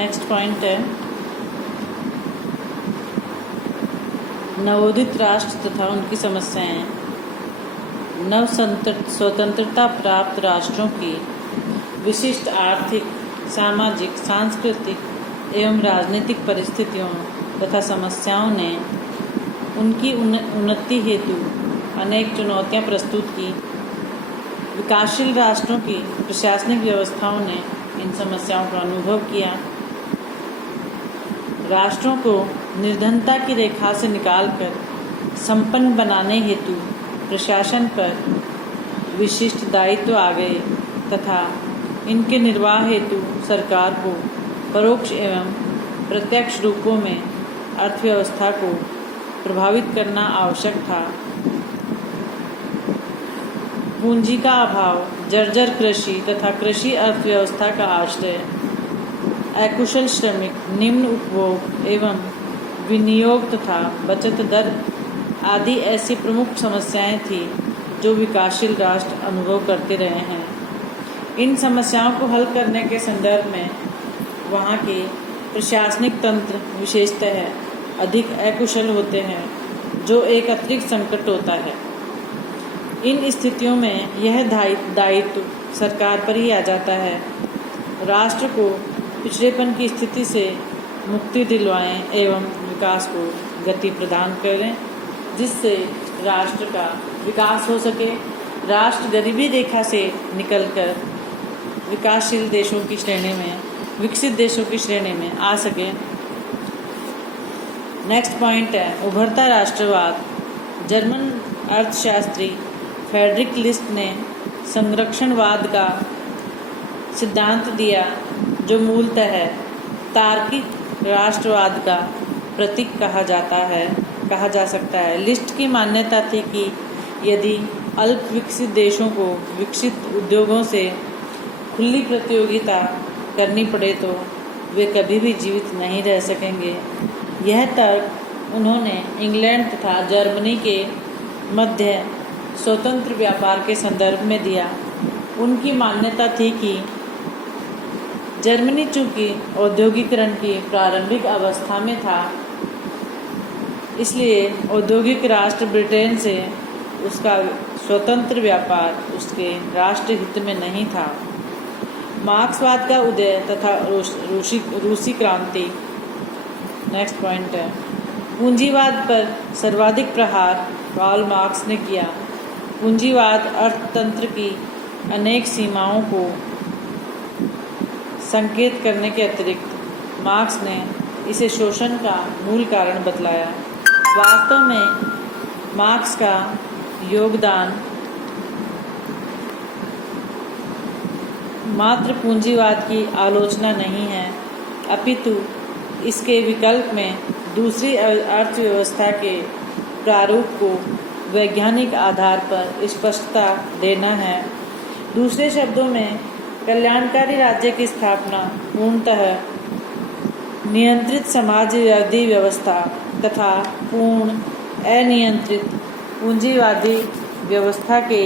Next point है नवोदित राष्ट्र तथा उनकी समस्याएं। स्वतंत्रता प्राप्त राष्ट्रों की विशिष्ट आर्थिक, सामाजिक, सांस्कृतिक एवं राजनीतिक परिस्थितियों तथा समस्याओं ने उनकी उन्नति हेतु अनेक चुनौतियां प्रस्तुत की। विकासशील राष्ट्रों की प्रशासनिक व्यवस्थाओं ने इन समस्याओं का अनुभव किया। राष्ट्रों को निर्धनता की रेखा से निकालकर संपन्न बनाने हेतु प्रशासन पर विशिष्ट दायित्व आ गए तथा इनके निर्वाह हेतु सरकार को परोक्ष एवं प्रत्यक्ष रूपों में अर्थव्यवस्था को प्रभावित करना आवश्यक था। पूंजी का अभाव, जर्जर कृषि तथा कृषि अर्थव्यवस्था का आश्रय, अकुशल श्रमिक, निम्न उपभोग एवं विनियोग तथा बचत दर आदि ऐसी प्रमुख समस्याएं थी जो विकासशील राष्ट्र अनुभव करते रहे हैं। इन समस्याओं को हल करने के संदर्भ में वहाँ के प्रशासनिक तंत्र विशेषतः अधिक अकुशल होते हैं, जो एक अतिरिक्त संकट होता है। इन स्थितियों में यह दायित्व सरकार पर ही आ जाता है। राष्ट्र को पिछड़ेपन की स्थिति से मुक्ति दिलवाएं एवं विकास को गति प्रदान करें, जिससे राष्ट्र का विकास हो सके, राष्ट्र गरीबी रेखा से निकलकर विकासशील देशों की श्रेणी में, विकसित देशों की श्रेणी में आ सके। नेक्स्ट पॉइंट है उभरता राष्ट्रवाद। जर्मन अर्थशास्त्री फ्रेडरिक लिस्ट ने संरक्षणवाद का सिद्धांत दिया, जो मूलतः तार्किक राष्ट्रवाद का प्रतीक कहा जा सकता है। लिस्ट की मान्यता थी कि यदि अल्प विकसित देशों को विकसित उद्योगों से खुली प्रतियोगिता करनी पड़े तो वे कभी भी जीवित नहीं रह सकेंगे। यह तर्क उन्होंने इंग्लैंड तथा जर्मनी के मध्य स्वतंत्र व्यापार के संदर्भ में दिया। उनकी मान्यता थी कि जर्मनी चूंकि औद्योगिकरण की प्रारंभिक अवस्था में था, इसलिए औद्योगिक राष्ट्र ब्रिटेन से उसका स्वतंत्र व्यापार उसके राष्ट्र हित में नहीं था। मार्क्सवाद का उदय तथा रूसी क्रांति। नेक्स्ट पॉइंट है पूंजीवाद पर सर्वाधिक प्रहार कार्ल मार्क्स ने किया। पूंजीवाद अर्थतंत्र की अनेक सीमाओं को संकेत करने के अतिरिक्त मार्क्स ने इसे शोषण का मूल कारण बतलाया। वास्तव में मार्क्स का योगदान मात्र पूंजीवाद की आलोचना नहीं है, अपितु इसके विकल्प में दूसरी अर्थव्यवस्था के प्रारूप को वैज्ञानिक आधार पर स्पष्टता देना है। दूसरे शब्दों में कल्याणकारी राज्य की स्थापना पूर्णतः नियंत्रित समाजवादी व्यवस्था तथा पूर्ण अनियंत्रित पूंजीवादी व्यवस्था के